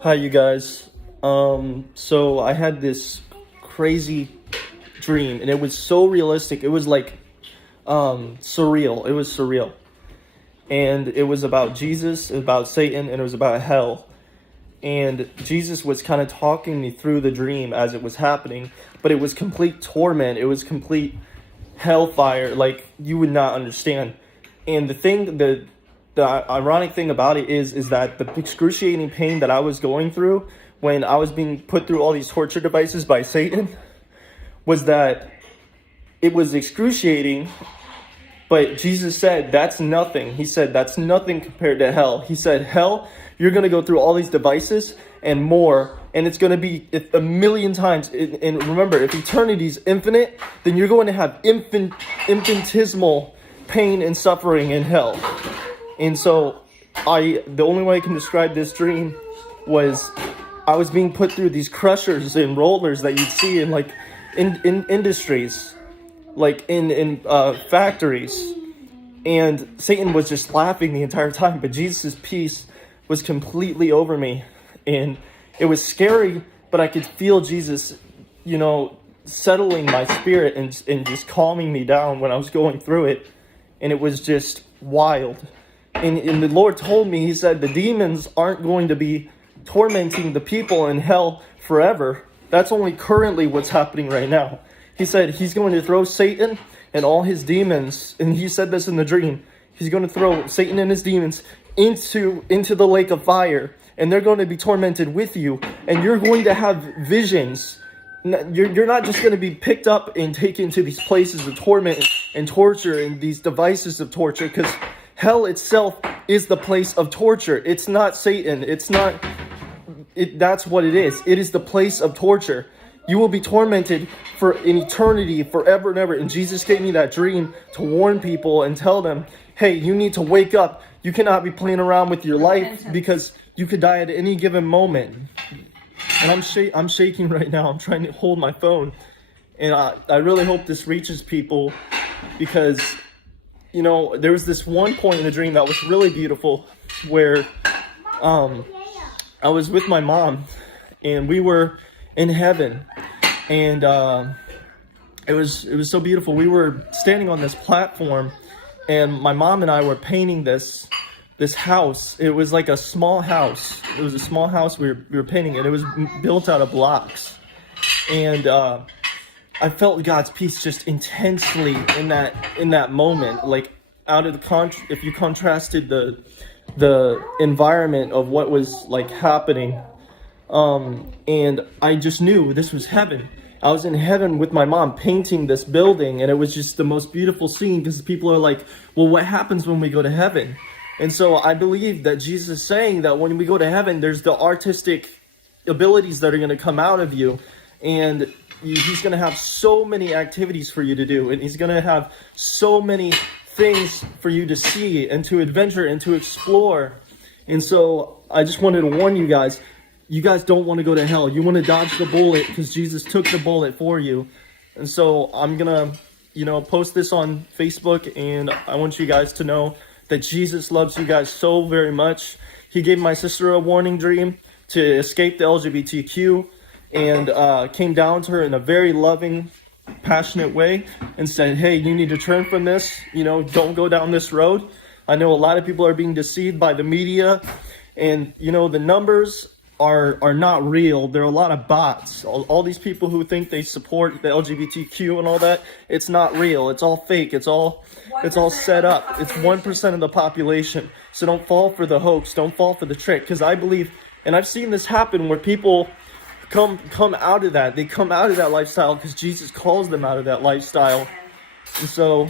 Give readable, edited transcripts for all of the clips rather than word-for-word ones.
Hi, you guys. So I had this crazy dream, and it was so realistic. It was like surreal. It was surreal, and it was about Jesus, about Satan, and it was about hell. And Jesus was kind of talking me through the dream as it was happening, but it was complete torment. It was complete hellfire, like you would not understand. And the ironic thing about it is that the excruciating pain that I was going through when I was being put through all these torture devices by Satan was that it was excruciating, but Jesus said that's nothing. He said that's nothing compared to hell. He said, hell, you're going to go through all these devices and more, and it's going to be a million times. And remember, if eternity is infinite, then you're going to have infinitesimal pain and suffering in hell. And so the only way I can describe this dream was I was being put through these crushers and rollers that you'd see in like in industries, like in factories. And Satan was just laughing the entire time, but Jesus' peace was completely over me. And it was scary, but I could feel Jesus, settling my spirit and just calming me down when I was going through it. And it was just wild. And the Lord told me, he said, the demons aren't going to be tormenting the people in hell forever. That's only currently what's happening right now. He said he's going to throw Satan and all his demons, and he said this in the dream, he's going to throw Satan and his demons into the lake of fire, and they're going to be tormented with you, and you're going to have visions. You're not just going to be picked up and taken to these places of torment and torture and these devices of torture, because hell itself is the place of torture. It's not Satan. That's what it is. It is the place of torture. You will be tormented for an eternity, forever and ever. And Jesus gave me that dream to warn people and tell them, hey, you need to wake up. You cannot be playing around with your life because you could die at any given moment. And I'm shaking right now. I'm trying to hold my phone. And I really hope this reaches people because, there was this one point in the dream that was really beautiful where I was with my mom and we were in heaven. And it was so beautiful. We were standing on this platform and my mom and I were painting this house. It was like a small house. It was a small house we were painting, and it was built out of blocks. And I felt God's peace just intensely in that moment. Like out of the if you contrasted the environment of what was like happening, and I just knew this was heaven. I was in heaven with my mom painting this building, and it was just the most beautiful scene because people are like, well, what happens when we go to heaven? And so I believe that Jesus is saying that when we go to heaven, there's the artistic abilities that are going to come out of you. And he's going to have so many activities for you to do. And he's going to have so many things for you to see and to adventure and to explore. And so I just wanted to warn you guys. You guys don't want to go to hell. You want to dodge the bullet because Jesus took the bullet for you. And so I'm going to, post this on Facebook. And I want you guys to know that Jesus loves you guys so very much. He gave my sister a warning dream to escape the LGBTQ and came down to her in a very loving, passionate way and said, hey, you need to turn from this. Don't go down this road. I know a lot of people are being deceived by the media, and, the numbers are not real. There are a lot of bots. All these people who think they support the LGBTQ and all that, it's not real. It's all fake. It's all set up. It's 1% of the population. So don't fall for the hoax. Don't fall for the trick. Because I believe, and I've seen this happen where people come out of that. They come out of that lifestyle because Jesus calls them out of that lifestyle. And so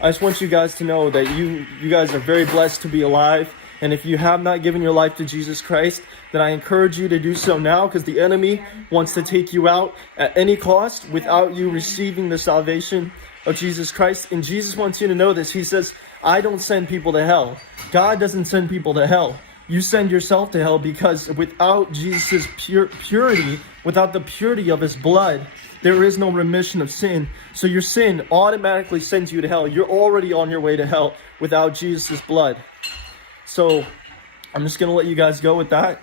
I just want you guys to know that you guys are very blessed to be alive. And if you have not given your life to Jesus Christ, then I encourage you to do so now, because the enemy wants to take you out at any cost without you receiving the salvation of Jesus Christ. And Jesus wants you to know this. He says, I don't send people to hell. God doesn't send people to hell. You send yourself to hell, because without Jesus' purity, without the purity of his blood, there is no remission of sin. So your sin automatically sends you to hell. You're already on your way to hell without Jesus' blood. So I'm just going to let you guys go with that.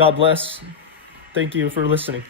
God bless. Thank you for listening.